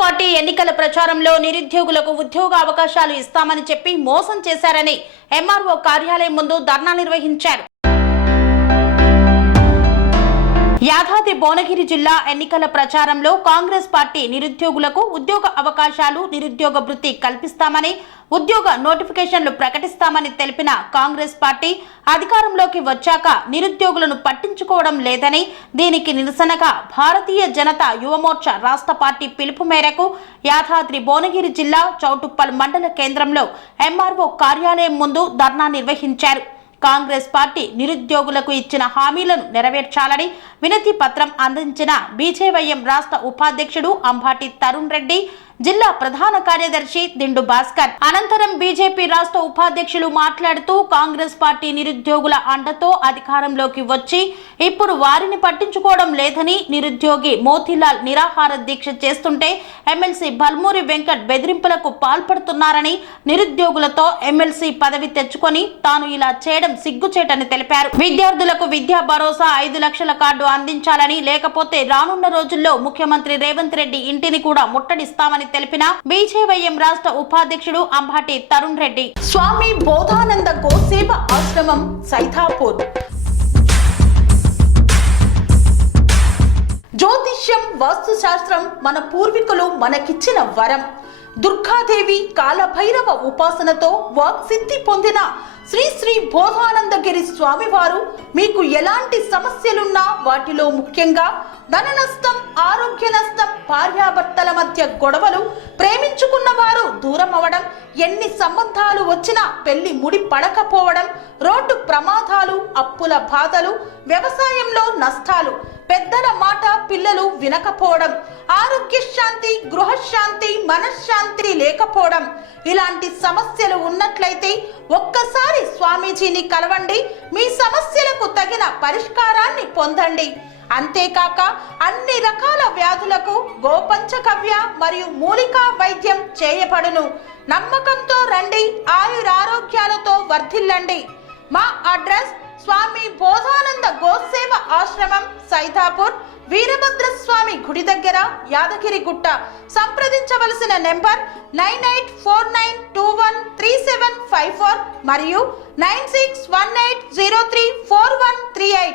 Party ఎన్నికల ప్రచారంలో నిరుద్యోగులకు ఉద్యోగ అవకాశాలు ఇస్తామని చెప్పి మోసం చేశారని ఎంఆర్ఓ కార్యాలయం ముందు ధర్నా నిర్వహించారు. యాదాద్రి భువనగిరి జిల్లా ఎన్నికల ప్రచారంలో కాంగ్రెస్ పార్టీ నిరుద్యోగులకు ఉద్యోగ అవకాశాలు, నిరుద్యోగ వృత్తి కల్పిస్తామని, ఉద్యోగ నోటిఫికేషన్లు ప్రకటిస్తామని తెలిపిన కాంగ్రెస్ పార్టీ అధికారంలోకి వచ్చాక నిరుద్యోగులను పట్టించుకోవడం లేదని, దీనికి నిరసనగా భారతీయ జనతా యువమోర్చా రాష్ట్ర పార్టీ పిలుపు మేరకు యాదాద్రి భువనగిరి జిల్లా చౌటుప్పల్ మండల కేంద్రంలో ఎంఆర్ఓ కార్యాలయం ముందు ధర్నా నిర్వహించారు. కాంగ్రెస్ పార్టీ నిరుద్యోగులకు ఇచ్చిన హామీలను నెరవేర్చాలని వినతి పత్రం అందించిన బీజేవైఎం రాష్ట్ర ఉపాధ్యక్షుడు అంబాటి తరుణ్ రెడ్డి, జిల్లా ప్రధాన కార్యదర్శి దిండు భాస్కర్. అనంతరం బీజేపీ రాష్ట్ర ఉపాధ్యక్షులు మాట్లాడుతూ కాంగ్రెస్ పార్టీ నిరుద్యోగుల అండతో అధికారంలోకి వచ్చి ఇప్పుడు వారిని పట్టించుకోవడం లేదని, నిరుద్యోగి మోతీలాల్ నిరాహార దీక్ష చేస్తుంటే ఎమ్మెల్సీ బల్మూరి వెంకట్ బెదిరింపులకు పాల్పడుతున్నారని, నిరుద్యోగులతో ఎమ్మెల్సీ పదవి తెచ్చుకొని తాను ఇలా చేయడం సిగ్గుచేటని తెలిపారు. విద్యార్థులకు విద్యా భరోసా 5 లక్షల కార్డు అందించాలని, లేకపోతే రానున్న రోజుల్లో ముఖ్యమంత్రి రేవంత్ రెడ్డి ఇంటిని కూడా ముట్టడిస్తామని తెలిపిన బీజేవైఎం రాష్ట్ర ఉపాధ్యక్షుడు అంబాటి తరుణ్ రెడ్డి. స్వామి బోధానంద గోసేవ ఆశ్రమం సైథాపూర్. జ్యోతిష్యం, వాస్తు శాస్త్రం మన పూర్వీకులు మనకిచ్చిన వరం. దుర్గాదేవి, కాలభైరవ ఉపాసనతో వాక్సిద్ధి పొందిన శ్రీ శ్రీ బోధానందగిరి స్వామివారు మీకు ఎలాంటి సమస్యలున్నా, వాటిలో ముఖ్యంగా ధన నష్టం, ఆరోగ్య నష్టం, భార్యాభర్తల మధ్య గొడవలు, ప్రేమించుకున్న వారు దూరం అవడం, ఎన్ని సంబంధాలు వచ్చినా పెళ్లి ముడి పడకపోవడం, రోడ్డు ప్రమాదాలు, అప్పుల బాధలు, వ్యవసాయంలో నష్టాలు, పెద్దల మాట పిల్లలు వినకపోవడం, ఆరోగ్య శాంతి, గృహశాంతి, మనశ్శాంతి లేకపోవడం, ఇలాంటి సమస్యలు ఉన్నట్లయితే ఒక్కసారి స్వామీజీని కలవండి. మీ సమస్యలకు తగిన పరిష్కారాన్ని పొందండి. అంతేకాక అన్ని రకాల వ్యాధులకు గోపంచకవ్య మరియు మూలికా వైద్యం చేయబడును. నమ్మకంతో రండి, ఆయురారోగ్యాలతో వర్ధిల్లండి. మా అడ్రస్ స్వామి బోధానంద గోసేవ ఆశ్రమం, సైథాపూర్, వీరభద్రస్వామి గుడి దగ్గర, యాదగిరిగుట్ట. సంప్రదించవలసిన నెంబర్ 9849213754 మరియు 9618034138.